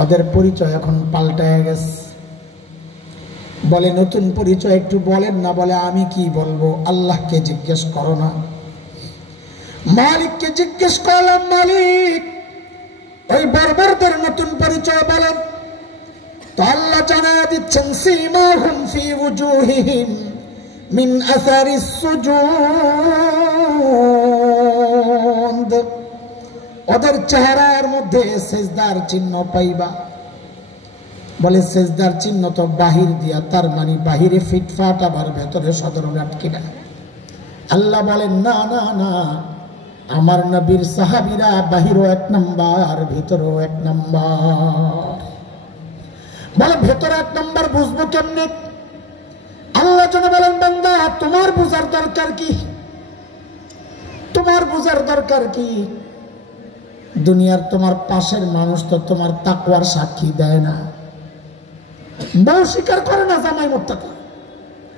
ওদের পরিচয় এখন পাল্টায় গেছে। বলে নতুন পরিচয় একটু বলেন না। বলে আমি কি বলবো, আল্লাহকে জিজ্ঞেস করো না। মালিককে জিজ্ঞেস করলাম, মালিক ওই বর্বরদের নতুন পরিচয় বলেন। তো আল্লাহ জানায় দিচ্ছেন, সীমাহুম ফি ওয়াজুহিহিম মিন আসারিস সুজুদ, ওদের চেহারার মধ্যে সেজদার চিহ্ন পাইবা। বলে সেজদার চিহ্ন তো বাহির দিয়া, তার মানে বাহিরে ফিটফাট আবার ভেতরে সদর আটকিনা। আল্লাহ বলেন না না না, আমার নবীর সাহাবীরা বাহিরও এক নাম্বার, ভিতরেও এক নাম্বার। বলে ভেতরে এক নাম্বার বুঝবো কেমনে? আল্লাহ যেন বলেন, বান্দা তোমার বুঝার দরকার কি? তোমার বুঝার দরকার কি? দুনিয়ার তোমার পাশের মানুষ তো তোমার তাকওয়ার সাক্ষী দেয় না, বউ স্বীকার করে না জামাই মুত্তাকি।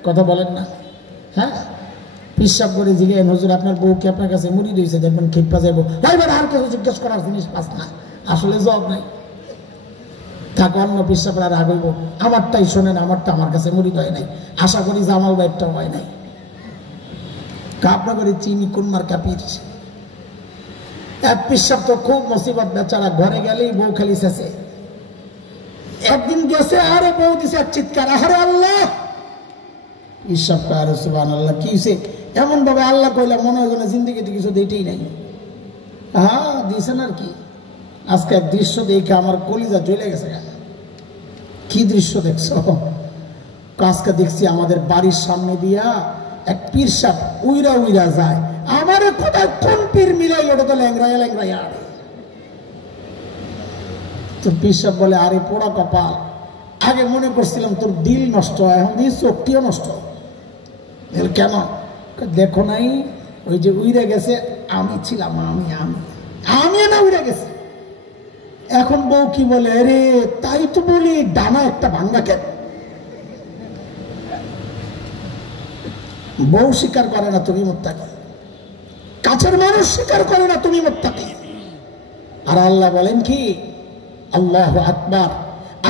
কথা বলেন না? হ্যাঁ, পিসাব করে জিজ্ঞেস, হুজুর আপনার বউ কি আপনার কাছে মুড়ি দিয়েছে? দেখবেন খেপা যাবো, এবার আর কিছু জিজ্ঞেস করার জিনিস পাস না, আসলে জব নাই। থাক অন্য পিসাব আর আগইব, আমারটাই শোনেন, আমারটা আমার কাছে মুড়ি হয় নাই, আশা করি জামাল বাইরটা হয় নাই। কাপড়া করে চিনি কোন মার কাপির এক পিসাব তো খুব মুসিবত, বেচারা ঘরে গেলেই বউ খালি শেষে। একদিন গেছে, আরে বউ দিছে এক চিৎকার, আরে আল্লাহ পিসাবটা, আরে সুবহানাল্লাহ কি হইছে? এমন ভাবে আল্লাহ কইলা মনে হয় যেন জিন্দেগিতে কিছু দিতেই নাই। হ্যাঁ দিয়েছেন আর কি। আজকে এক দৃশ্য দেখে আমার কলিজা জ্বলে গেছে। কি দৃশ্য দেখছো? আজকে দেখছি আমাদের বাড়ির সামনে দিয়া এক পীর সাহেব উইরা উইরা যায়। আমারে কোথায় কোন পীর মিলাই, ওটা তো ল্যাংরাইয়া ল্যাংরাইয়া। তো পীর সাহেব বলে, আরে পোড়া কপাল, আগে মনে করছিলাম তোর দিল নষ্ট, এখন দিয়ে চোখটিও নষ্ট। কেন? দেখো নাই ওই যে উইরা গেছে, আমি ছিলাম, আমি না উইরা গেছে। এখন বউ কি বলে, আরে তাই তো বলি ডানা একটা ভাঙ্গা কেন? বউ স্বীকার করে না তুমি মুত্তাকি, কাছের মানুষ স্বীকার করে না তুমি মুত্তাকি। আর আল্লাহ বলেন কি, আল্লাহু আকবার,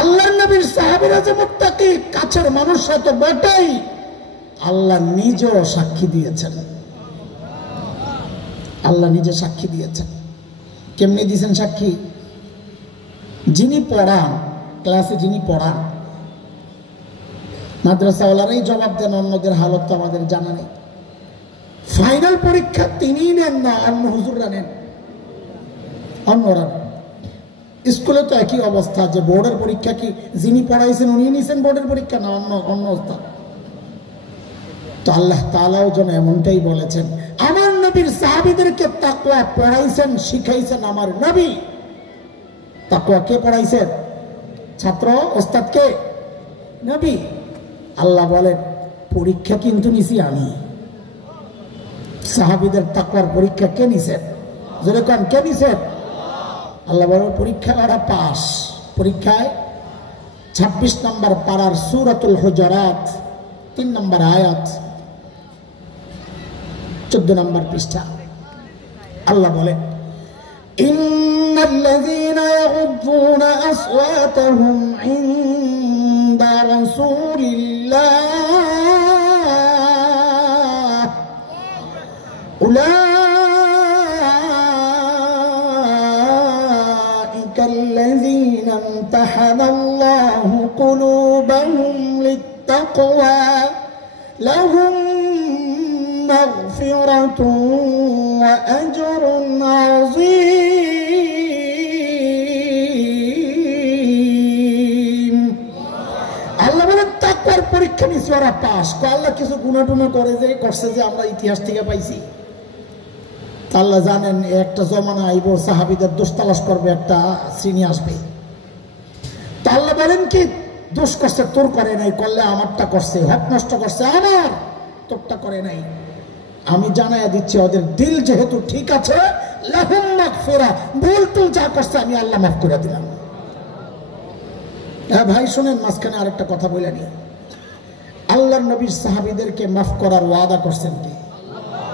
আল্লাহর নবীর সাহাবীরা যে মুত্তাকি, কাছের মানুষরা তো বটেই, আল্লাহ নিজেও সাক্ষী দিয়েছেন। আল্লাহ নিজে সাক্ষী দিয়েছেন। কেমনি দিয়েছেন সাক্ষী? যিনি পড়ান, ক্লাসে যিনি পড়ান, মাদ্রাসাওয়ালারাই জবাব দেন, অন্যদের হালত তো আমাদের জানা নেই। ফাইনাল পরীক্ষা তিনিই নেন না, অন্য হুজুররা নেন, অন্যরা। স্কুলে তো একই অবস্থা, যে বোর্ডের পরীক্ষা কি যিনি পড়াইছেন উনি নিছেন বোর্ডের পরীক্ষা, না অন্য ওস্তাদ? তো আল্লাহ তাআলাও যেন এমনটাই বলেছেন, আমার নবীর সাহাবীদেরকে তাকওয়া পড়াইছেন, শিখাইছেন আমার নবী। তাকওয়া কে পড়াইছেন? ছাত্র, ওস্তাদ কে? নবী। আল্লাহ বলেন, পরীক্ষা কিন্তু নিছি আমি। সাহাবীদের তাকওয়ার পরীক্ষা কে নিছেন? জোরে কোন, কে নিছেন? আল্লাহ বলেন, পরীক্ষায় ওরা পাস। পরীক্ষায় 26 নম্বর পারার সূরাতুল হুজুরাত 3 নম্বর আয়াত, 14 নম্বর পৃষ্ঠা। আল্লাহ বলেন, ইন্নাল্লাযীনা ইয়াগুদ্দুনা আসওয়াতাহুম ইনদা রাসূলিল্লাহ উলাইকাল্লাযীনা ইমতাহানাল্লাহু কুলুবাহুম লিত্তাকওয়া লাহুম মাগফিরাতুন ওয়া আজরুন আযীম। আল্লাহ বলেন, তাকওয়ার পরীক্ষা নিছে ওরা পাস। আল্লাহ কিছু গুনাহ টুনা করছে যে আমরা ইতিহাস থেকে পাইছি। আল্লাহ জানেন একটা জমানা আইব, সাহাবীদের দোষ তালাশ করবে, একটা শ্রেণী আসবে। তা আল্লাহ বলেন কি, দোষ করছে তোর করে নাই, করলে আমারটা করছে, হক নষ্ট করছে আমার, তোরটা করে নাই। আমি জানাইয়া দিচ্ছি, ওদের দিল যেহেতু ঠিক আছে, লাহুম মাগফিরা, ভুল টুল যা করছে আমি আল্লাহ মাফ করে দিলাম। হ্যাঁ ভাই শুনেন, মাঝখানে আরেকটা কথা বলে নি। আল্লাহর নবীর সাহাবীদেরকে মাফ করার ওয়াদা করছেন কি?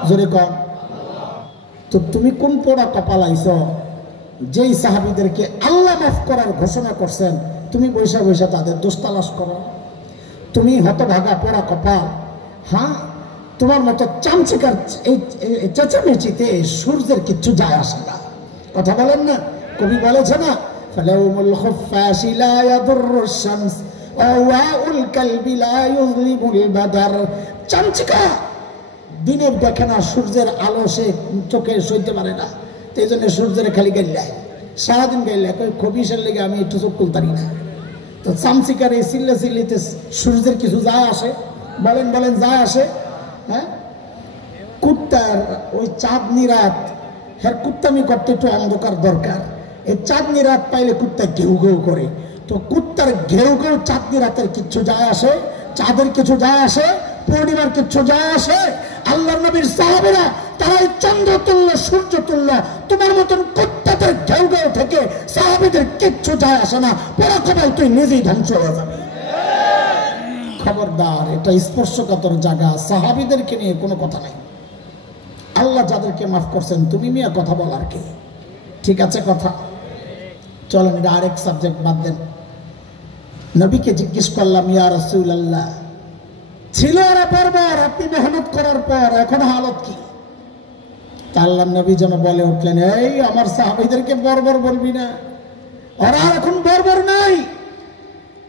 জোরে কন। তো তুমি কোন পোড়া কপাল আইছ যেই সাহাবীদেরকে আল্লাহ মাফ করার ঘোষণা করছেন, তুমি বৈশা বৈশা তাদের দোষ তালাশ করো। তুমি হতভাগা পোড়া কপাল। হ্যাঁ, তোমার মতো চামচিকার এই চেঁচামেচিতে সূর্যের কিচ্ছু যায় আসে না। কথা বলেন না, কবি বলেছে না, ফালাউমুল খুফাশি লা ইয়াদুররু শামস ওয়াউল কালবি লা ইউযলিমুল বাদার। চামচিকা দিনের দেখে না, সূর্যের আলো সে চোখে সইতে পারে না, এই জন্য সূর্যের খালি গাইলায়, সারাদিন গাইলায়। খবিসের লেগে আমি একটু চোখ খুলতারি না। তো চামচিকার এই চিল্লা চিল্লিতে সূর্যের কিছু যায় আসে? বলেন বলেন, যায় আসে? হ্যাঁ, কুত্তার ওই চাঁদনি রাত, হ্যাঁ কুত্তামি করতে একটু অন্ধকার দরকার। এই চাঁদনি রাত পাইলে কুত্তা ঘেউ ঘেউ করে। তো কুত্তার ঘেউ ঘেউ চাঁদনি রাতের কিচ্ছু যায় আসে? চাঁদের কিছু যায় আসে? পূর্ণিমার কিচ্ছু যায় আসে? আল্লাহর নবীর সাহাবীরা তারাই চন্দ্র তুল্য, সূর্য তুল্য। তোমার মতন কুত্তাদের ঘেউ ঘেউ থেকে সাহাবীদের কিচ্ছু যায় আসে না। পড়া খবর তুই নিজেই ধ্বংস হয়ে যাবে। খবরদার, এটা স্পর্শকাতর জায়গা। সাহাবীদেরকে নিয়ে কোনো কথা নাই। আল্লাহ যাদেরকে মাফ করছেন, তুমি মিয়া কথা বলার কে? ঠিক আছে কথা, চলেন এটা আরেক সাবজেক্ট বাদ দেন। নবীকে জিজ্ঞেস করলাম, ইয়া রাসূলুল্লাহ, ছিল ওরা বর্বর, আপনি মেহনত করার পর এখন হালত কি? তা আল্লাহর নবী যেন বলে উঠলেন, এই আমার সাহাবীদেরকে বর্বর বলবি না, ওরা এখন বর্বর নাই।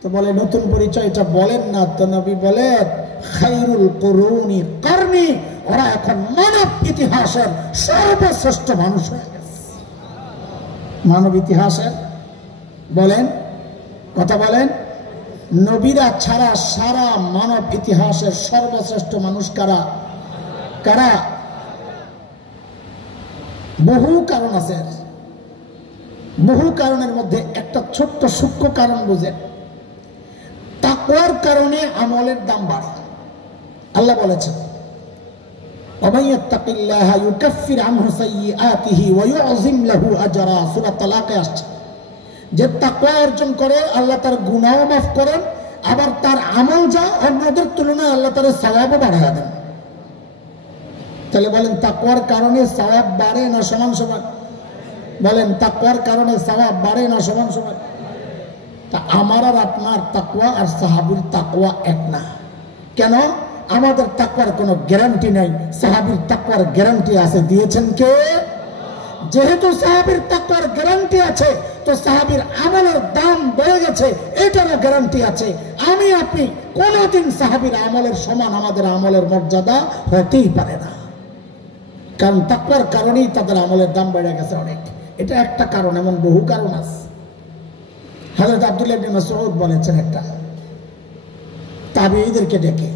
তো বলে নতুন পরিচয়টা বলেন না। তো নবী বলে, খায়রুল কুরুনি কারনি, ওরা এখন মানব ইতিহাসের সর্বশ্রেষ্ঠ মানুষ হয়ে গেছে। মানব ইতিহাসের বলেন, কথা বলেন, নবীরা ছাড়া সারা মানব ইতিহাসের সর্বশ্রেষ্ঠ মানুষ কারা? কারা? বহু কারণ আছে, বহু কারণের মধ্যে একটা ছোট্ট সূক্ষ্ম কারণ বুঝেন, তাকওয়ার কারণে আমলের দাম বাড়ে। আল্লাহ বলেছেন, ওমান ইয়াত্তাকিল্লাহা ইউকাফির আনহু সাইয়্যাতিহি ওয়া ইউযিম লাহু আজরা। সূরা তালাকে আসছে, যে তাকওয়া অর্জন করে আল্লাহ তার গুনাহ মাফ করেন, আবার তার আমল যা অন্যদের তুলনায় আল্লাহ তার সওয়াবও বাড়ায় দেন। তাহলে বলেন, তাকওয়ার কারণে সওয়াব বাড়ে না সমান সমান? বলেন, তাকওয়ার কারণে সওয়াব বাড়ে না সমান সমান? তা আমার আর আপনার তাকওয়া আর সাহাবীর তাকওয়া এক না। কেন? আমাদের তাকওয়ার কোনো গ্যারান্টি নাই, সাহাবীর তাকওয়ার গ্যারান্টি আছে। দিয়েছেন কে? যেহেতু সাহাবীর তাকওয়ার গ্যারান্টি আছে, তো সাহাবীর আমলের দাম বেড়ে গেছে, এটারও গ্যারান্টি আছে। আমি আপনি কোনোদিন সাহাবীর আমলের সমান আমাদের আমলের মর্যাদা হতেই পারে না, কারণ তাকওয়ার কারণেই তাদের আমলের দাম বেড়ে গেছে অনেক। এটা একটা কারণ, এমন বহু কারণ আছে। হযরত আব্দুল্লাহ ইবনে মাসউদ বলেছেন, একটা তাবেঈদেরকে ডেকে,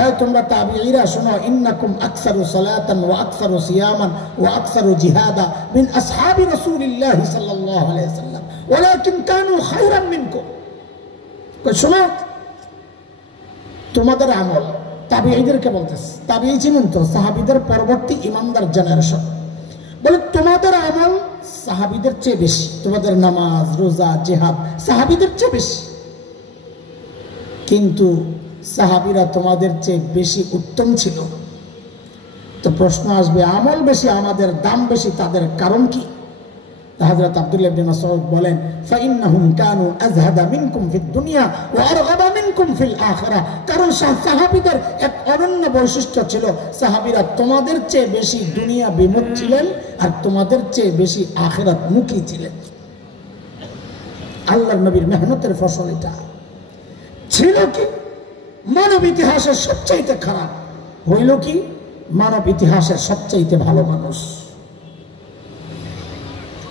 এই তোমরা তাবেঈরা শোনো, ইন্নাকুম আকসারু সালাতান ওয়া আকসারু সিয়ামান ওয়া আকসারু জিহাদা মিন আসহাবি রাসূলিল্লাহি সাল্লাল্লাহু আলাইহি ওয়াসাল্লাম ওয়ালাকিন কানু খায়রাম মিনকুম। শোনো, তোমাদের আমল, তাবেঈদেরকে বলতেছে, তাবেঈ ছিলেন তো সাহাবীদের পরবর্তী ইমানদার জেনারেশন, বলে তোমাদের আমল সাহাবীদের চেয়ে বেশি, তোমাদের নামাজ রোজা জিহাদ সাহাবীদের চেয়ে বেশি, কিন্তু সাহাবীরা তোমাদের চেয়ে বেশি উত্তম ছিল। তো প্রশ্ন আসবে, আমল বেশি আমাদের দাম বেশি, তাদের কারণ কি? হযরত আব্দুল্লাহ ইবনে মাসউদ বলেন, ফাইন্নাহুম কানু আযহাদা মিনকুম ফিদ দুনিয়া ওয়া আরগাবা মিনকুম ফিল আখিরাহ। কারণ সাহাবীদের এক অনন্য বৈশিষ্ট্য ছিল, সাহাবীরা তোমাদের চেয়ে বেশি দুনিয়া বিমুখ ছিলেন আর তোমাদের চেয়ে বেশি আখিরাত মুখী ছিলেন। আল্লাহর নবীর মেহনতের ফসল এটা ছিল। কি মানব ইতিহাসের সবচাইতে খারাপ হইল কি? মানব ইতিহাসের সবচাইতে ভালো মানুষ।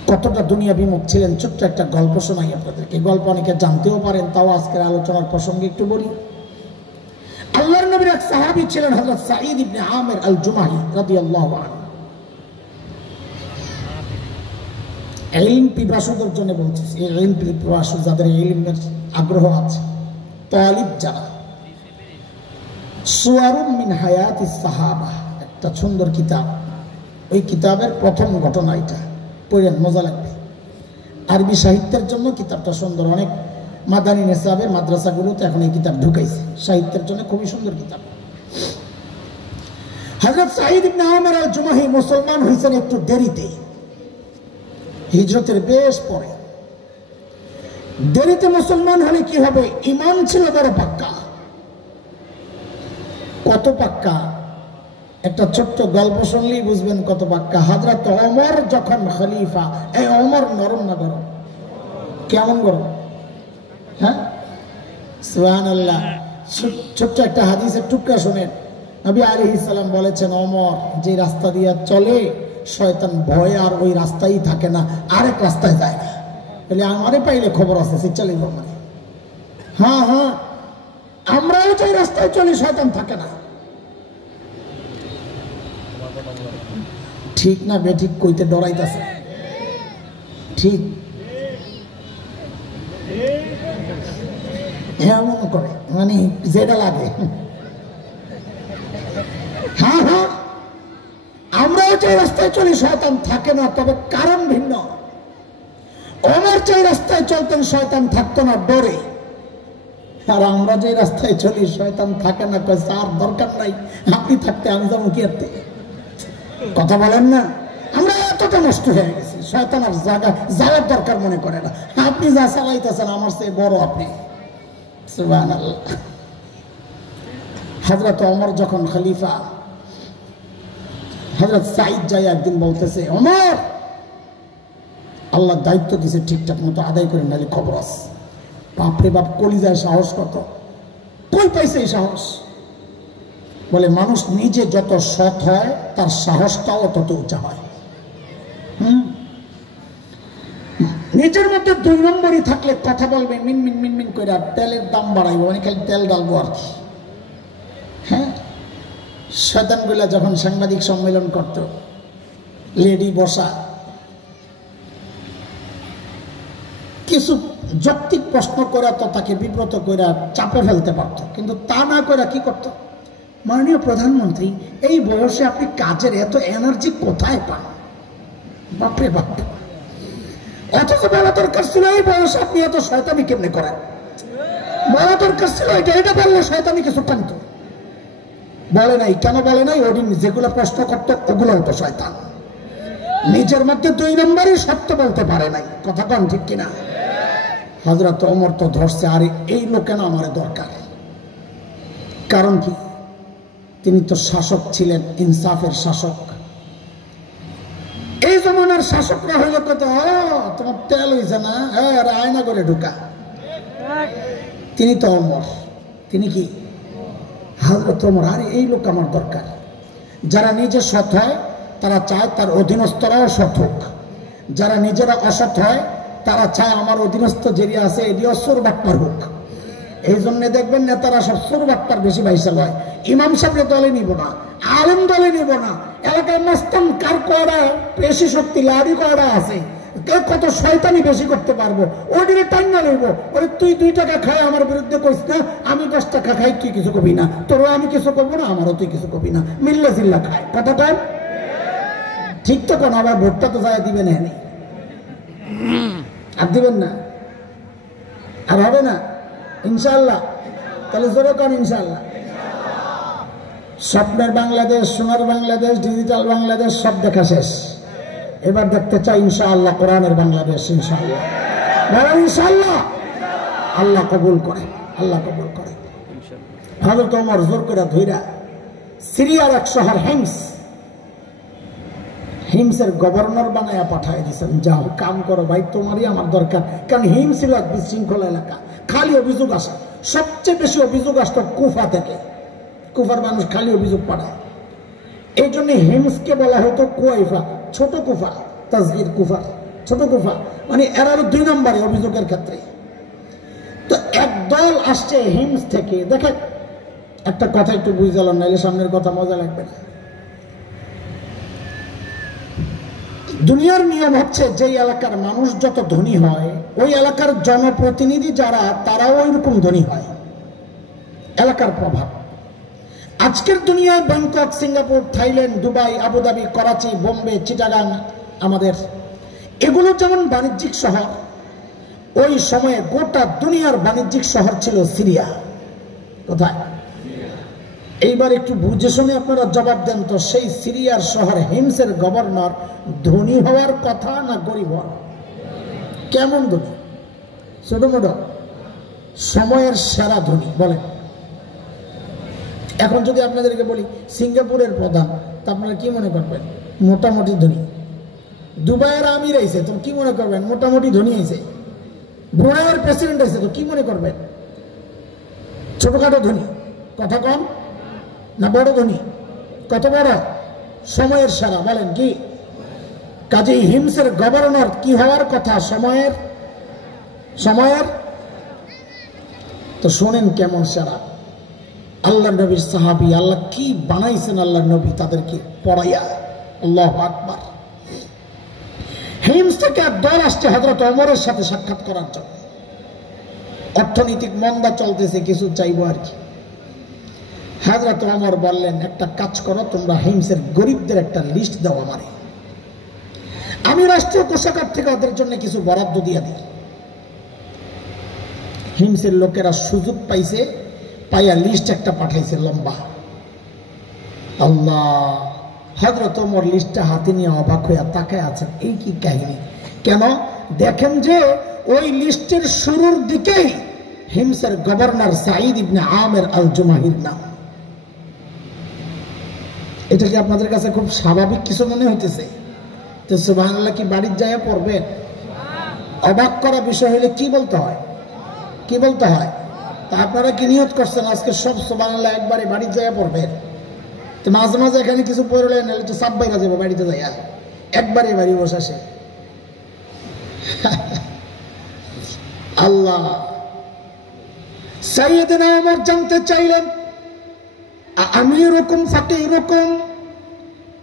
কতটা দুনিয়া বিমুখ ছিলেন, ছোট্ট একটা গল্প শোনাই আপনাদেরকে। গল্প অনেকে জানতেও পারেন, তাও আজকের আলোচনার প্রসঙ্গে একটু বলি। আল্লাহর নবীর এক সাহাবী ছিলেন হযরত সাঈদ ইবনে আমির আল জুমাহি রাদিয়াল্লাহু আনহু। ইলম পিপাসুদের জন্য বলতেছি, এই ইলম পিপাসু যাদের ইলমের আগ্রহ আছে, তালিব যারা, সুয়ারুম মিন হায়াতিস সাহাবা একটা সুন্দর কিতাব, ওই কিতাবের প্রথম ঘটনা এটা পড়েন, মজা লাগবে। আরবি সাহিত্যের জন্য কিতাবটা সুন্দর, অনেক মাদানী নেসাবের মাদ্রাসাগুলোতে এখন এই কিতাব ঢুকাইছে, সাহিত্যের জন্য খুবই সুন্দর কিতাব। হযরত সাঈদ ইবনে আমির আল জুমাহি মুসলমান হয়েছেন একটু দেরিতে। হিজরতের বেশ পরে। দেরিতে মুসলমান হলে কি হবে? ঈমান ছিল বড় পাক্কা। কত পাক্কা? একটা ছোট্ট গল্প শুনলেই বুঝবেন কত পাক্কা। হযরত ওমর যখন খলিফা, এই ওমর নরম না গরম? কেমন গরম? হ্যাঁ, সুবহানাল্লাহ। ছোট্ট একটা হাদিসের টুকরা শুনেন। নবী আলাইহিস সালাম বলেছেন, ওমর যে রাস্তা দিয়ে চলে শয়তান ভয়ে আর ওই রাস্তায় থাকে না, আরেক রাস্তায় যায় না। বলে আমারে পাইলে খবর আছে, সে চলে মানে। হ্যাঁ হ্যাঁ, আমরাও যে রাস্তায় চলি শয়তান থাকে না। ঠিক না বেঠিক কইতে ডরাইতেছে? ঠিক এমন করে মানে যেটা লাগে। হ্যাঁ হ্যাঁ, আমরাও যে রাস্তায় চলি শয়তান থাকে না, তবে কারণ ভিন্ন। ওমর যে রাস্তায় চলতেন শয়তান থাকতো না ডরে, আর আমরা যে রাস্তায় চলি শয়তান থাকে না, আর দরকার নাই, আপনি থাকতে আমি যাবো কি আরতে? কথা বলেন না? আমরা এতটা নষ্ট হয়ে গেছি, শয়তান আর যাওয়ার দরকার মনে করে না। আপনি যা চালাইতেছেন আমার চেয়ে বড় আপনি। সুবহানাল্লাহ। হযরত ওমর যখন খলিফা, হযরত সাঈদ যাই একদিন বলতেছে, ওমর আল্লাহ দায়িত্ব দিছে ঠিকঠাক মতো আদায় করে, নাহলে খবর আছে। বাপরে বাপ, কলিজায় সাহস কত! কই পাইছে এই সাহস? বলে মানুষ নিজে যত সৎ হয় তার সাহসটাও তত উঁচা হয়। নিজের মধ্যে 2 নম্বরই থাকলে কথা বলবে মিনমিন মিনমিন করে, আর তেলের দাম বাড়াইবো মানে খালি তেল ডালবো আর কি। হ্যাঁ, শয়তানগুলা যখন সাংবাদিক সম্মেলন করত, লেডি বসা, কিছু যৌক্তিক প্রশ্ন করা তো তাকে বিব্রত করে চাপে ফেলতে পারত, কিন্তু তা না করে কি করত? মাননীয় প্রধানমন্ত্রী, এই বয়সে আপনি কাজের এত এনার্জি কোথায় পান? বাপরে বাপ! অথচ বলা দরকার ছিল এই বয়সে আপনি এত শয়তানি কেমনে করেন? বলা দরকার ছিল এটা বললে শয়তানি কিছু টানত। বলে নাই। কেন বলে নাই? ওদিন যেগুলো প্রশ্ন করতো ওগুলো তো শয়তান। নিজের মধ্যে 2 নম্বরই সত্য বলতে পারে নাই। কথা কন ঠিক কিনা? হযরত ওমর তো ধরছে, আরে এই লোক কেন আমার দরকার? কারণ কি? তিনি তো শাসক ছিলেন, ইনসাফের শাসক। এই জমানার শাসকরা হইল কত, তোমার তেল হয়েছে না, আয়না করে ঢুকা। তিনি তো ওমর, তিনি কি হযরত ওমর। আরে এই লোক আমার দরকার। যারা নিজে সৎ হয় তারা চায় তার অধীনস্থরাও সৎ হোক। যারা নিজেরা অসৎ হয় তারা চায় আমার অধীনস্থ যেরিয়া আছে এদিও সুরবাট্টার হোক। এই জন্য দেখবেন নেতারা সব সুরবাট্টার বেশি ভাইসাল হয়। ইমাম সাহেব দলে নিব না, আলেম দলে নিব না, এলাকায় মস্তান কার কয়রা বেশি শক্তি লাড়ি কয়রা আছে, কত শয়তানি বেশি করতে পারবো ওদিকে টাইম না লইব। ওই তুই 2 টাকা খাই আমার বিরুদ্ধে কইস না, আমি 10 টাকা খাই তুই কিছু কবি না, তোরও আমি কিছু করবো না, আমারও তুই কিছু কবি না, মিল্লা জিল্লা খায়। কথা কন ঠিক তো? কোন আবার ভোটটা তো যায় দিবেন, হ্যাঁ আর দিবেন না, আর হবে না ইনশাআল্লাহ। তাহলে জোরে কন ইনশাআল্লাহ। স্বপ্নের বাংলাদেশ, সোনার বাংলাদেশ, ডিজিটাল বাংলাদেশ সব দেখা শেষ। এবার দেখতে চাই ইনশাআল্লাহ কোরআনের বাংলাদেশ। ইনশাআল্লাহ, ইনশাআল্লাহ। আল্লাহ কবুল করে, আল্লাহ কবুল করে। হযরত ওমর জোর করে ধইরা সিরিয়ার এক শহর হিমসের গভর্নর বানায়া পাঠায় দিয়েছেন, যাও কাম করো ভাই, তোমারই আমার দরকার। কারণ হিম ছিল এক বিশৃঙ্খল এলাকা, খালি অভিযোগ আসে। সবচেয়ে বেশি অভিযোগ আসতো কুফা থেকে। কুফার মানুষ খালি অভিযোগ পাঠায়। এই জন্য হিমসকে বলা হতো কুয়াইফা, ছোট কুফা, তাজগির কুফা, ছোট কুফা, মানে এর আরো 2 নম্বরে অভিযোগের ক্ষেত্রে। তো এক দল আসছে হিমস থেকে। দেখেন একটা কথা একটু বুঝলাম, নাইলে সামনের কথা মজা লাগবে না। দুনিয়ার নিয়ম হচ্ছে যে এলাকার মানুষ যত ধনী হয় ওই এলাকার জনপ্রতিনিধি যারা তারাও ওইরকম ধনী হয়। এলাকার প্রভাব। আজকের দুনিয়ায় Bangkok, Singapore, Thailand, Dubai, Abu Dhabi, Karachi, Bombay, Chittagong আমাদের, এগুলো যেমন বাণিজ্যিক শহর, ওই সময়ে গোটা দুনিয়ার বাণিজ্যিক শহর ছিল সিরিয়া। কোথায়? এইবার একটু বুঝে শুনে আপনারা জবাব দেন তো, সেই সিরিয়ার শহর হিমসের গভর্নর ধনী হওয়ার কথা না গরিব হওয়ার? কেমন ধনী? ছোট মোটো সময়ের সেরা ধনী বলেন। এখন যদি আপনাদেরকে বলি সিঙ্গাপুরের প্রধান, তা আপনারা কি মনে করবেন? মোটামুটি ধনী। দুবাইয়ের আমির আইছে, তো কি মনে করবেন? মোটামুটি ধনী আইছে। ব্রুনাইয়ের প্রেসিডেন্ট আইছে, তো কি মনে করবেন? ছোটখাটো ধনী। কথা কম না বড় ধনী? কত বড়? সময়ের সেরা। বলেন কি? কাজেই হিমসের গভর্নর কি হওয়ার কথা? সময়ের। তো শোনেন কেমন সেরা। আল্লাহ নবীর সাহাবী, আল্লাহ কি বানাইছেন আল্লাহ নবী তাদেরকে পড়াইয়া। আল্লাহু আকবার। হিমস থেকে দল আসছে হযরত ওমরের সাথে সাক্ষাৎ করার জন্য। অর্থনৈতিক মন্দা চলতেছে, কিছু চাইবো আর কি। হযরত ওমর বললেন, একটা কাজ করো, তোমরা হিমসের গরিবদের একটা লিস্ট দাও আমারে, আমি রাষ্ট্রীয় কোষাগার থেকে ওদের জন্য কিছু বরাদ্দ দিয়ে দিই। হিমসের লোকেরা সুযোগ পাইছে, পাইয়া লিস্ট একটা পাঠাইছে লম্বা। আল্লাহ, হযরত ওমর লিস্টটা হাতে নিয়ে অবাক হইয়া তাকায় আছেন, এই কি কাহিনী? কেন? দেখেন যে ওই লিস্টের শুরুর দিকেই হিমসের গভর্নর সাঈদ ইবনে আমের আল জুমাহির নাম। এটা কি আপনাদের কাছে খুব স্বাভাবিক কিছু মনে হইতেছে? তো সুবহানাল্লাহ কি বাড়ির যায় পড়বেন? অবাক করা বিষয় হলে কি বলতে হয়? কি বলতে হয়? তা আপনারা কি নিয়ত করছেন আজকে সব সুবহানাল্লাহ একবারে বাড়ির যায় পড়বেন? তো মাঝে মাঝে এখানে কিছু পড়লে নাহলে তো সাব বাইরা যাবে বাড়িতে যাইয়া, একবারে বাড়ি বসে আসে। আল্লাহ। সাইয়েদনা ওমর জানতে চাইলেন, আমিরুকুম ফাকিরুকুম,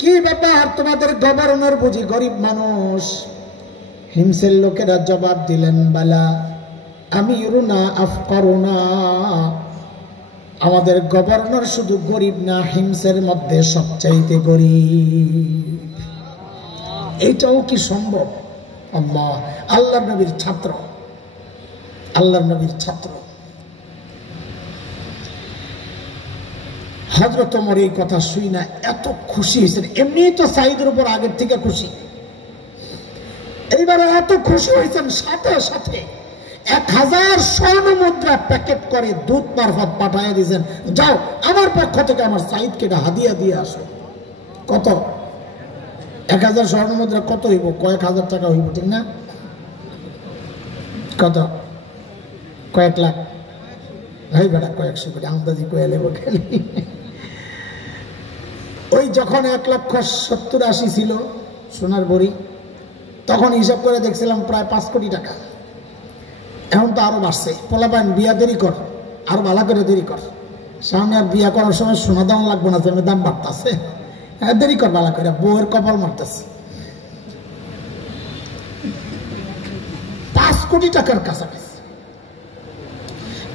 কি ব্যাপার তোমাদের গভর্নর বুঝি গরিব মানুষ? হিমসের লোকেরা জবাব দিলেন, বালা আমিরুনা আফকারুনা, আমাদের গভর্নর শুধু গরিব না, হিমসের মধ্যে সবচাইতে গরিব। এইটাও কি সম্ভব? আল্লাহ। আল্লাহ নবীর ছাত্র, আল্লাহ নবীর ছাত্র হযরত ওমর এই কথা শুই না এত খুশি হয়েছেন। এমনি তো সাঈদের উপর আগের থেকে খুশি, এইবারে এত খুশি হয়েছেন, সাথে সাথে 1000 স্বর্ণ মুদ্রা প্যাকেট করে দূত মারফত পাঠিয়ে দিয়েছেন, যাও আমার পক্ষ থেকে আমার সাঈদকে হাদিয়া দিয়ে আসো। কত? 1000 স্বর্ণ মুদ্রা কত হইব? কয়েক হাজার টাকা হইব, ঠিক না? কত? কয়েক লাখ? ভাই বেড়া কয়েকশো কোটি আন্দাজি কয়ে লেব খেলি। ওই যখন 1,70,80 ছিল সোনার বড়ি, তখন হিসাব করে দেখছিলাম প্রায় 5 কোটি টাকা। এখন তো আরো বাড়ছে। পোলাপাইন বিয়া দেরি কর, আরো ভালো করে দেরি কর, সামনে আর বিয়া করার সময় সোনা দাম লাগবে না, যেমন দাম বাড়তেছে। হ্যাঁ দেরি কর ভালো করে, বউয়ের কপাল মারতেছে। 5 কোটি টাকার কাছাকাছি।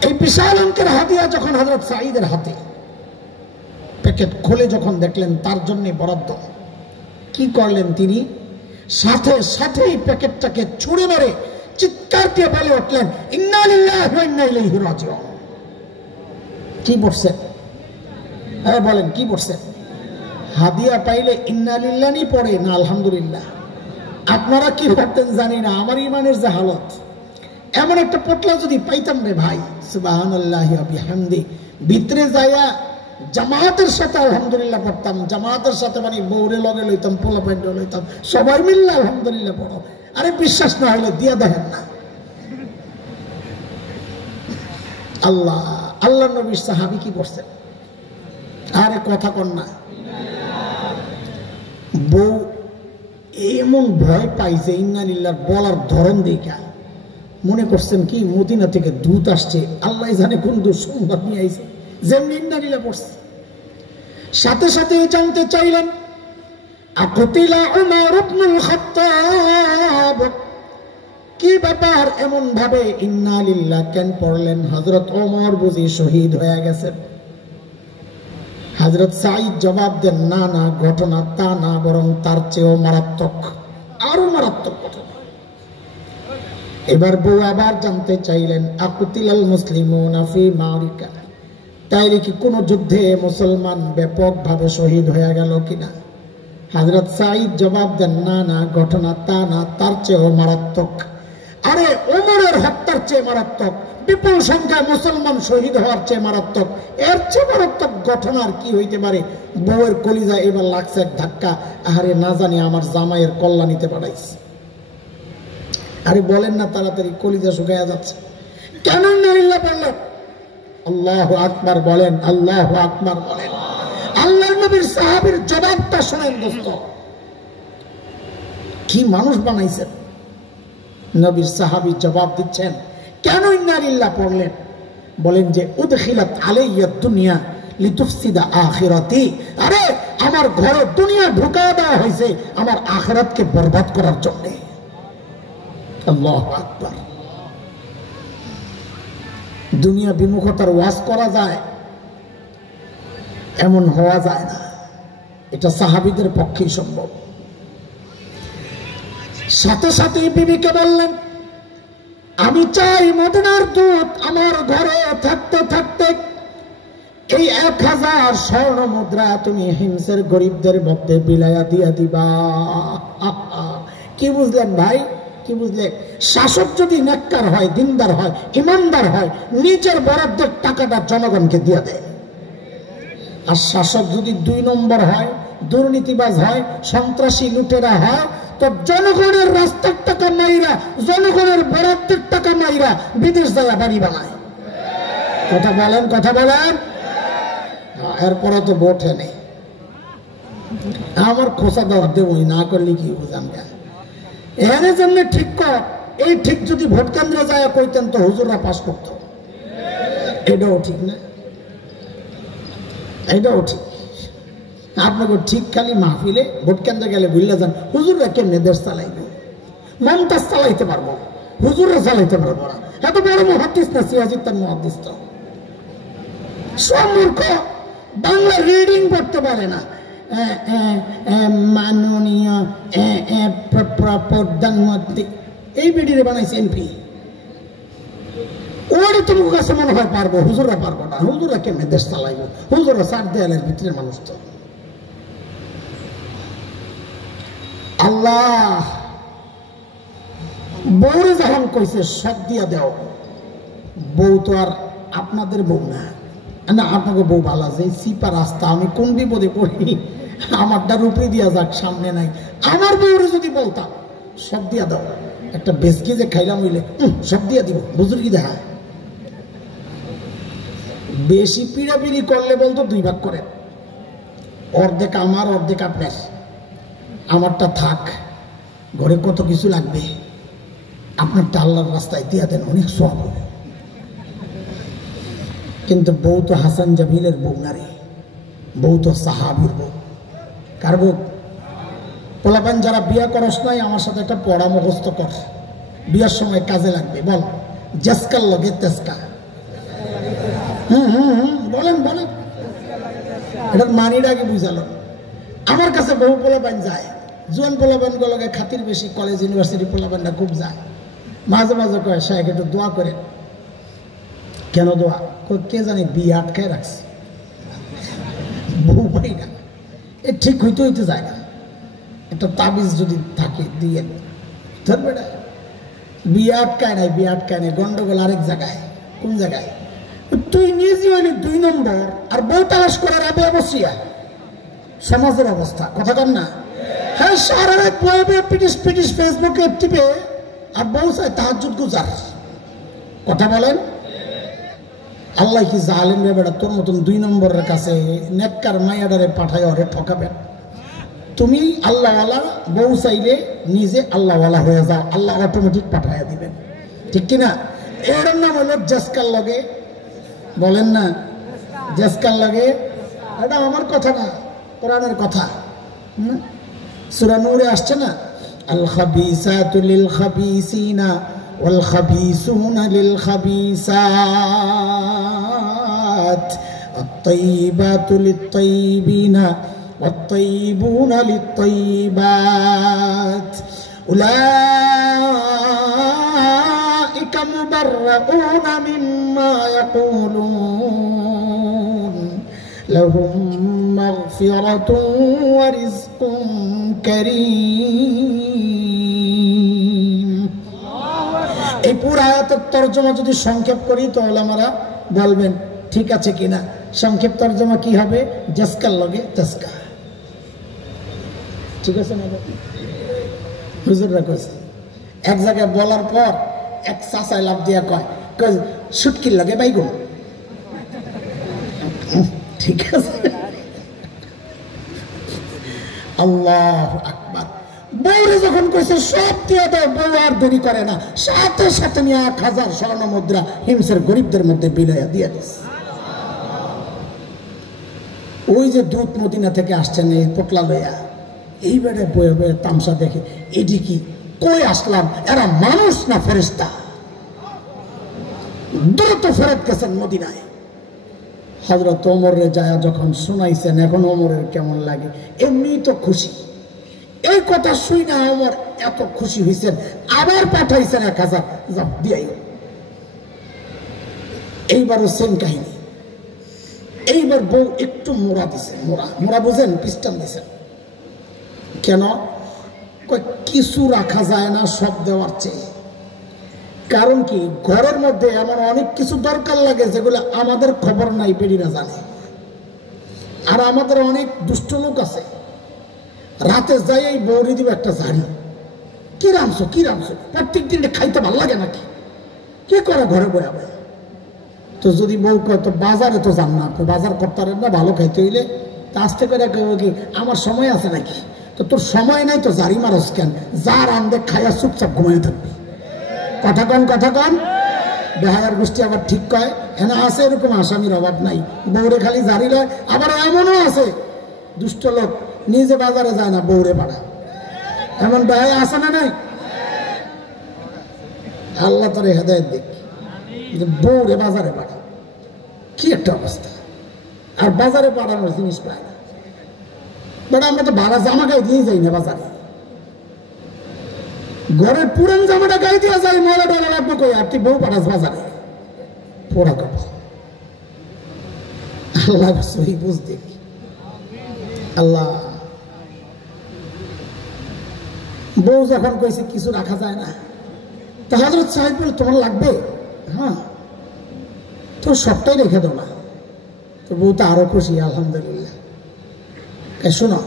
এই বিশাল অঙ্কের হাদিয়া যখন হযরত সাঈদের হাতে, প্যাকেট খুলে যখন দেখলেন তার জন্য বরাদ্দ, কি করলেন তিনি? সাথে সাথে এই প্যাকেটটাকে ছুঁড়ে মেরে চিৎকার দিয়ে বলে উঠলেন, ইন্না লিল্লাহি ওয়া ইন্না ইলাইহি রাজিউন। কি পড়ছেন? হ্যাঁ বলেন কি পড়ছেন? হাদিয়া পাইলে ইন্না লিল্লাহি পড়ে না আলহামদুলিল্লাহ? আপনারা কি ভাবতেন জানি না, আমার ইমানের যে হালত, এমন একটা পোটলা যদি পাইতাম রে ভাই, সুবহানাল্লাহি ওয়া বিহামদি, ভিতরে যাইয়া জামাতের সাথে আলহামদুলিল্লাহ পড়তাম। জামাতের সাথে মানে বউরে লগে লইতাম, পোলা পাইন্ডে লইতাম, সবাই মিললে আলহামদুলিল্লাহ পড়ো। আরে বিশ্বাস না হলে দিয়া দেখেন না। আল্লাহ, আল্লাহ নবীর সাহাবী কি করছেন? আরে কথা কন না। বউ এমন ভয় পাইছে ইন্না লিল্লাহ বলার ধরন দেখা, মনে করছেন কি মদিনা থেকে দূত আসছে, আল্লাহ জানে কোন দুঃসংবাদ নিয়ে আইছে, যেমনি ইন্না লিল্লাহ পড়ছে। সাথে সাথে জানতে চাইলেন, আকুতিলা উমর ইবনুল খাত্তাব, কি ব্যাপার এমন ভাবে ইন্না লিল্লাহ কেন পড়লেন? হযরত ওমর বুঝি শহীদ হয়ে গেছেন। হযরত সাঈদ জবাব দেন, না না, ঘটনা তা না, বরং তার চেয়েও মারাত্মক, আরো মারাত্মক ঘটনা। এবার বউ আবার জানতে চাইলেন, আকুতিলাল মুসলিমুনা ফি মারিকা, তাইলে কি কোন যুদ্ধে মুসলমান ব্যাপকভাবে শহীদ হয়ে গেল কিনা? হযরত সাঈদ জবাব দেন, না না, ঘটনা তা না, তার চেয়েও মারাত্মক। আরে ওমরের হত্যার চেয়ে মারাত্মক, বিপুল সংখ্যায় মুসলমান শহীদ হওয়ার চেয়ে মারাত্মক। এর চেয়ে মারাত্মক ঘটনা আর কি হইতে পারে? বউয়ের কলিজা এবার লাগছে এক ধাক্কা, আরে না জানি আমার জামাইয়ের কল্যাণীতে পাঠাইছে। আরে বলেন না, তাড়াতাড়ি কলিজা শুকায়া যাচ্ছে। কেন নারিল্লাহ বললেন? আল্লাহু আকবার বলেন, আল্লাহু আকবার বলেন। আল্লাহর নবীর সাহাবীর জবাবটা শুনেন দোস্ত, কি মানুষ বানাইছেন। নবীর সাহাবী জবাব দিচ্ছেন, কেন ইন্নালিল্লাহ পড়লেন? বলেন যে উদখিলাত আলাইয়া দুনিয়া লিতুফসিদা আখিরাতি। আরে আমার ঘরে দুনিয়া ঢুকায় দেওয়া হয়েছে আমার আখিরাতকে বরবাদ করার জন্য। আল্লাহু আকবার। দুনিয়া বিমুখতার ওয়াজ করা যায়, এমন হওয়া যায় না। এটা সাহাবীদের পক্ষেই সম্ভব। সাথে সাথে বিবিকে বললেন, আমি চাই মদিনার দূত আমার ঘরে থাকতে থাকতে এই 1000 স্বর্ণ মুদ্রা তুমি হিমসের গরিবদের মধ্যে বিলাইয়া দিয়া দিবা। কি বুঝলেন ভাই? কি বুঝলেন? শাসক যদি নেককার হয়, দিনদার হয়, ইমানদার হয়, নিজের বরাদ্দের টাকাটা জনগণকে দিয়ে দেয়। আর শাসক যদি 2 নম্বর হয়, দুর্নীতিবাজ হয়, সন্ত্রাসী লুটেরা হয়, তো জনগণের রাস্তার টাকা মাইরা, জনগণের বরাদ্দের টাকা মাইরা বিদেশ যায় বাড়ি বানায়। কথা বলেন, কথা বলেন। এরপরে তো ভোট নেই। আমার খোসা দেওয়া দেবই, না করলে কি বুঝান? এখানে যেমনি ঠিক কর, এই ঠিক যদি ভোট কেন্দ্রে যায় কইতেন তো হুজুররা পাস করতো। এটাও ঠিক না, এটাও ঠিক। আপনাকে ঠিক খালি মাহফিলে ভোট কেন্দ্রে গেলে বুঝলে যান হুজুররা কেমনে দেশ চালাইবে। মমতাজ চালাইতে পারবো, হুজুররা চালাইতে পারবো না। এত বড় মুহাদ্দিস না, সিয়াজি তার মুহাদ্দিস তো সব মূর্খ, বাংলা রিডিং করতে পারে না। মাননীয় প্রধানমন্ত্রী, এই ভিডিও বানাইছে এমপি। ওরে তোমার কাছে মনে হয় পারবো, হুজুররা পারবো না। হুজুররা কেমনে দেশ চালাইবো? হুজুররা 4 দেয়ালের ভিতরে মানুষ তো। আল্লাহ বউরে যখন কইছে সব দিয়া দেও, বউ তো আর আপনাদের বউ না। না, আপনাকে বউ ভালো আছে, সিপা রাস্তা, আমি কোন বিপদে পড়ি, আমারটা রূপে দিয়া যাক, সামনে নাই। আমার বউরে যদি বলতাম সব দিয়া দাও, একটা বেসকি যে খাইলাম হইলে সব দিয়া দিব, বুজুর্গি দেখা। বেশি পিড়াপিড়ি করলে বলতো 2 ভাগ করেন, অর্ধেক আমার, অর্ধেক আপনার। আমারটা থাক, ঘরে কত কিছু লাগবে, আপনারটা আল্লাহর রাস্তায় দিয়া দেন, অনেক সওয়াব হবে। কিন্তু বউ তো হাসান জামিলের বউ না রে, বউ তো সাহাবীর বউ। কার বউ? পোলাপান যারা বিয়া করস নাই, আমার সাথে একটা পড়া মুখস্থ কর, বিয়ার সময় কাজে লাগবে। বল, জেসকার লগে তেসকা। বলেন বলেন, এটার মানিটা কি বুঝালো? আমার কাছে বহু পোলাপান যায়, জোয়ান পোলাপান গুলোকে খাতির বেশি, কলেজ ইউনিভার্সিটি পোলাপানটা খুব যায়। মাঝে মাঝে কয় সাহেব একটু দোয়া করেন। কেন দোয়া? কে জানি বিয়ে আটকায় রাখছে, বউ পাই না, এ ঠিক হইতে হইতে যায় না। একটা তাবিজ যদি থাকে দিয়ে ধরবে না। বিয়ে আটকায় নাই, বিয়ে আটকায় নাই, গন্ডগোল আরেক জায়গায়। কোন জায়গায়? তুই নিজে হইলি 2 নম্বর, আর বউ তালাশ করার আগে অবশ্যই সমাজের অবস্থা। কথা কন না? হ্যাঁ, সারা রাত বয়ে পিটিস পিটিস ফেসবুকে টিপে, আর বউ চায় তাহাজ্জুদ গুজার। কথা বলেন। আল্লাহ কি জালেম রে বেটা, তোর মতন 2 নম্বরের কাছে নেককার মাইয়াডারে পাঠায় ওরে ঠকাবেন। তুমি আল্লাহওয়ালা, বউ চাইলে নিজে আল্লাহওয়ালা হয়ে যাও, আল্লাহ অটোমেটিক পাঠাইয়া দিবেন। ঠিক কিনা? এর নাম হলো জেসকার লগে। বলেন না, জেসকার লগে। এটা আমার কথা না, কোরআনের কথা। সূরা নূরে আসছে না, আল খাবিসাতু লিল খাবিসিনা ওয়াল খাবিসুনা লিল খাবিসাত আত-তাইয়িবাতু লিত-তাইয়িবিনা ওয়াত-তাইয়িবুনা লিত-তাইয়িবাত উলাইকা মুবাররাউনা মিম্মা ইয়াকুলুন লাহুম মাগফিরাতুন ওয়া রিজকুন কারীম। এই পুরো আয়াতের তরজমা যদি সংক্ষেপ করি তো ওলামারা বলবেন ঠিক আছে কিনা। সংক্ষেপ তরজমা কি হবে? জাসকার লগে তাসকা, ঠিক আছে না? হুজুররা কইছে এক জায়গায় বলার পর এক চাচায় লাভ দিয়া কয় সুটকির লাগে বাইগুন, ঠিক আছে। আল্লাহু আকবার। বউরে যখন কইছে সব দিয়ে দাও, বউ আর দেরি করে না, সাথে সাথে নিয়ে 1000 স্বর্ণ মুদ্রা হিমসের গরিবদের মধ্যে বিলাইয়া দিয়ে দিস। ওই যে দূত মদিনা থেকে আসছেন এই পোটলা লইয়া, এইবারে বয়ে বয়ে তামসা দেখে, এটি কি কই আসলাম, এরা মানুষ না ফেরেশতা? দ্রুত ফেরত গেছেন মদিনায়। হযরত ওমরের যায় যখন শোনাইছেন, এখন ওমরের কেমন লাগে? এমনি তো খুশি। এই কথা শুই না ওমর এত খুশি হয়েছেন, আবার পাঠাইছেন 1000 যাও দিয়াই। এইবারও সেম কাহিনী। এইবার বউ একটু মোড়া দিছে, মোড়া বুঝেন, পিস্টন দিছেন। কেন? কিছু রাখা যায় না সব দেওয়ার চেয়ে। কারণ কি, ঘরের মধ্যে এমন অনেক কিছু দরকার লাগে যেগুলো আমাদের খবর নাই, বেরিরা জানে। আর আমাদের অনেক দুষ্ট লোক আছে, রাতে যাই এই বৌরি দিব একটা ঝাড়ি, কি রামছো প্রত্যেক দিন খাইতে ভালো লাগে নাকি? কি করে ঘরে বয়া বয়া? তো যদি বউ কয় তো বাজারে তো যান না, আপনি বাজার করতে পারেন না, ভালো খাইতে হইলে তা আসতে করে কেউ কি আমার সময় আছে নাকি? তো তোর সময় নাই তো জারি মারস কেন? যার আন্দে খাইয়া চুপচাপ ঘুমাই থাকবি। কথা কন বেহায়ার গোষ্ঠী আবার ঠিক কয়, এনা আছে এরকম আসামির অভাব নাই, বউরে খালি জারি লয়। আবার এমনও আছে দুষ্ট লোক নিজে বাজারে যায় না, বউরে পাড়া, এমন বেহায়া আছে না নাই? আল্লাহ তোর হেদায়েত দিক। বউরে বাজারে পাড়া কি একটা অবস্থা। আর বাজারে পাড়ানোর জিনিস পায় না। বাট আমরা তো ভাড়া জামা গায়ে দিয়ে যাই না বাজারে, ঘরের পুরান জামাটা গায়ে দিয়ে যাই, ময়লা ডলা লাগবে কই, আর তুই বউ পাঠাস বাজারে পোড়া কাপড়। আল্লাহ সহি বুঝ দেখ। আল্লাহ বউ যখন কইছে কিছু রাখা যায় না, তা হযরত সাহেব বলে তোমার লাগবে? হ্যাঁ, তো সবটাই রেখে দাও না। তো বউ তো আরো খুশি, আলহামদুলিল্লাহ। শোনো,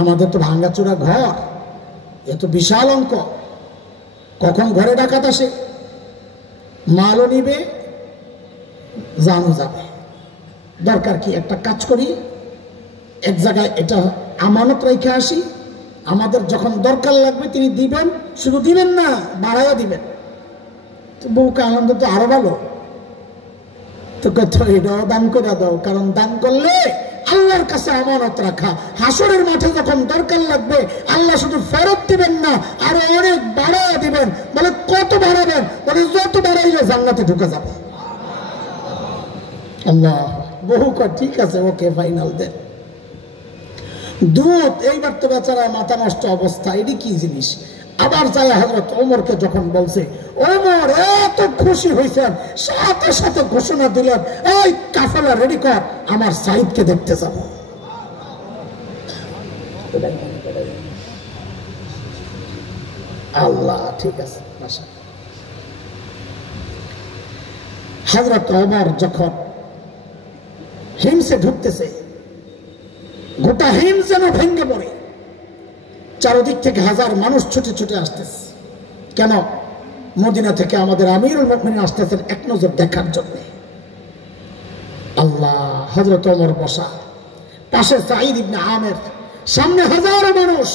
আমাদের তো ভাঙ্গাচোরা ঘর, এত বিশাল অঙ্ক, কখন ঘরে ডাকাত আসে, মালও নিবে, জানও যাবে। দরকার কি, একটা কাজ করি, এক জায়গায় এটা আমানত রেখে আসি, আমাদের যখন দরকার লাগবে তিনি দিবেন, শুধু দিবেন না বাড়াইয়া দিবেন। তো বউকে আনন্দ তো আরো ভালো। তো এটাও দান করে দাও, কারণ দান করলে আল্লাহর কাছে আমানত রাখা, হাসরের মাঠে যখন দরকার লাগবে আল্লাহ শুধু ফেরত দিবেন না, আরো অনেক বাড়াইয়া দিবেন। বলে কত বাড়াবেন? বলে যত বাড়াইলে জান্নাতে ঢুকে যাবে। আল্লাহ। বহু ঠিক আছে, ওকে ফাইনাল দেন। দূত এইবার তো বেচারা মাথা নষ্ট অবস্থা, এটি কি জিনিস? আবার যায় হযরত ওমরকে যখন বলছে, ওমর এত খুশি হয়েছেন, সাথে সাথে ঘোষণা দিলেন, এই কাফেলা রেডি কর, আমার সাইদকে দেখতে যাব। আল্লাহ, ঠিক আছে। হযরত ওমর যখন হিমসে ঢুকতেছে, গোটা হিম যেন ভেঙে পড়ে, চারদিক থেকে 1000 মানুষ ছুটে ছুটে আসতেছে। কেন? মদিনা থেকে আমাদের আমিরুল মুমিনিন আসতেছেন এক নজর দেখার জন্য। আল্লাহ। হযরত ওমর বসা, পাশে সাঈদ ইবনে আমের, সামনে 1000 মানুষ।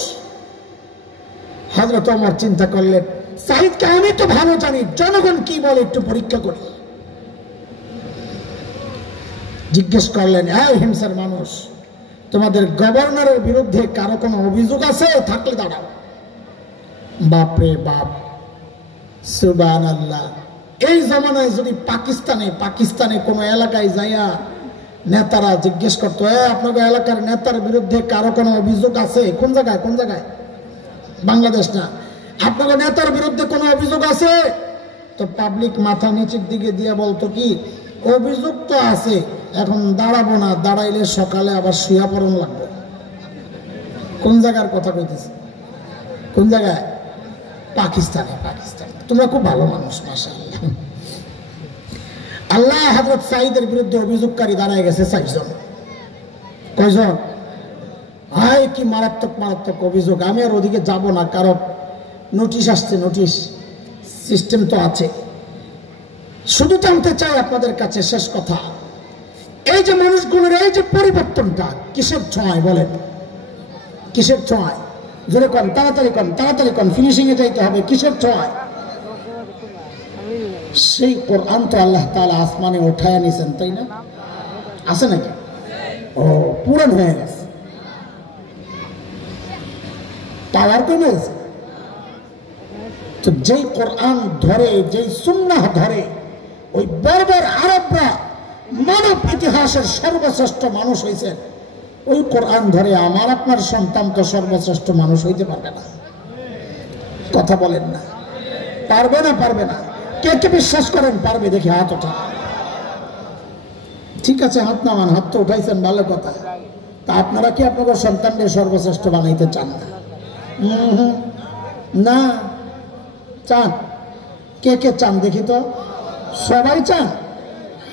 হযরত ওমর চিন্তা করলেন, সাঈদকে আমি তো ভালো জানি, জনগণ কি বলে একটু পরীক্ষা করি। জিজ্ঞেস করলেন, এই হিমসার মানুষ, তোমাদের গভর্নরের বিরুদ্ধে কারো কোনো অভিযোগ আছে? থাকলে দাঁড়াও। বাপরে বাপ, সুবহানাল্লাহ। এই জামানায় যদি পাকিস্তানে কোনো এলাকায় যাইয়া নেতারা জিজ্ঞেস করতো, আপনাদের এলাকার নেতার বিরুদ্ধে কারো কোনো অভিযোগ আছে? কোন জায়গায়? বাংলাদেশ না। আপনাদের নেতার বিরুদ্ধে কোনো অভিযোগ আছে? তো পাবলিক মাথা নিচের দিকে দিয়ে বলতো কি, অভিযোগ তো আছে, এখন দাঁড়াবো না, দাঁড়াইলে সকালে আবার শুয়া পড়ন লাগবে। কোন জায়গার কথা কইতেছে? কোন জায়গায়? পাকিস্তানে। পাকিস্তান। তোমরা খুব ভালো মানুষ, মাশাআল্লাহ। আল্লাহ হযরত সাঈদের বিরুদ্ধে অভিযোগকারী দাঁড়ায় গেছে 4 জন। কয়জন? হায় কি মারাত্মক মারাত্মক অভিযোগ। আমি আর ওদিকে যাব না, কারণ নোটিশ আসছে, নোটিশ সিস্টেম তো আছে। শুধু জানতে চাই আপনাদের কাছে, শেষ কথা, এই যে মানুষগুলোর এই যে পরিবর্তনটা কিসের ছোঁয়ায় বলেন? কিসের ছোঁয়ায়? জোরে কন, তাড়াতাড়ি কন, তাড়াতাড়ি কন, ফিনিশিং এ যাইতে হবে। কিসের ছোঁয়ায়? সেই কোরআন তো আল্লাহ তাআলা আসমানে উঠায় নিছেন, তাই না? আছে নাকি? ও পুরান হয়ে গেছে, পাওয়ার কমে গেছে। তো যেই কোরআন ধরে, যেই সুন্নাহ ধরে, ওই বর্বর আরবরা মানব ইতিহাসের সর্বশ্রেষ্ঠ মানুষ হয়েছে। ওই কোরআন ধরে আমার আপনার সন্তান তো সর্বশ্রেষ্ঠ মানুষ হইতে পারবে না। কথা বলেন না, পারবে না? পারবে না? কে কে বিশ্বাস করেন পারবে? দেখি হাত ওঠা। ঠিক আছে, হাত নামান। হাত তো উঠাইছেন, ভালো কথা। তা আপনারা কি আপনাদের সন্তানদের সর্বশ্রেষ্ঠ বানাইতে চান না? না চান? কে কে চান দেখি তো? সবাই চান?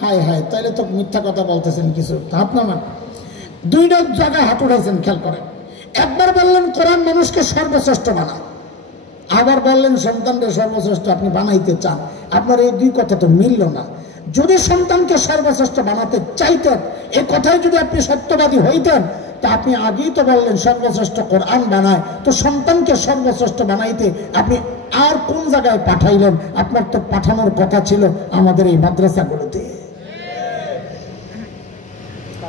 হায় হায়, তাইলে তো মিথ্যা কথা বলতেছেন কিছু। হাত নামান। 2টা জায়গায় হাত উঠাইছেন, খেয়াল করেন। একবার বললেন কোরআন মানুষকে সর্বশ্রেষ্ঠ বানায়, আবার বললেন সন্তানকে সর্বশ্রেষ্ঠ আপনি বানাইতে চান। আপনার এই 2 কথা তো মিলল না। যদি সন্তানকে সর্বশ্রেষ্ঠ বানাতে চাইতেন, এই কথায় যদি আপনি সত্যবাদী হইতেন, তা আপনি আগেই তো বললেন সর্বশ্রেষ্ঠ কোরআন বানায়, তো সন্তানকে সর্বশ্রেষ্ঠ বানাইতে আপনি আর কোন জায়গায় পাঠাইলেন? আপনার তো পাঠানোর কথা ছিল আমাদের এই মাদ্রাসাগুলোতে।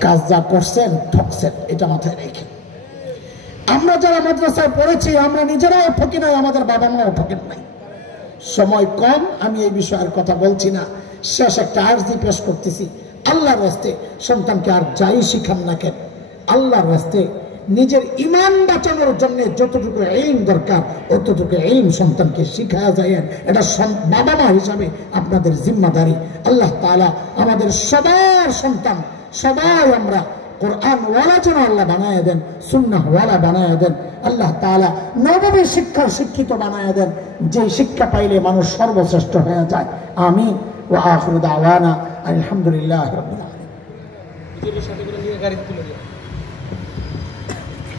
কাজ যা করছেন ঠকছেন, এটা মাথায় রেখে। আমরা যারা মাদ্রাসায় পড়েছি, আমরা নিজেরাও ঠকি নাই, আমাদের বাবা মাও ঠকেন নাই। সময় কম, আমি এই বিষয়ের কথা বলছি না। শেষ একটা আরজি পেশ করতেছি। আল্লাহর রাস্তে সন্তানকে আর যাই শিখান না কেন, আল্লাহর রাস্তে নিজের ঈমান বাঁচানোর জন্য যতটুকু ইলম দরকার ততটুকু ইলম সন্তানকে শিখায়া যায়। এটা বাবা মা হিসাবে আপনাদের জিম্মাদারি। আল্লাহ তাআলা আমাদের সবার সন্তান, সবাই আমরা কোরআন ওয়ালা যেন আল্লাহ বানায় দেন, সুন্নাহ ওয়ালা বানায় দেন। আল্লাহ তাআলা নববী শিক্ষার শিক্ষিত বানায় দেন, যে শিক্ষা পাইলে মানুষ সর্বশ্রেষ্ঠ হয়ে যায়। আমিন ওয়া আখিরু দাওয়ানা আলহামদুলিল্লাহি রাব্বিল আলামিন।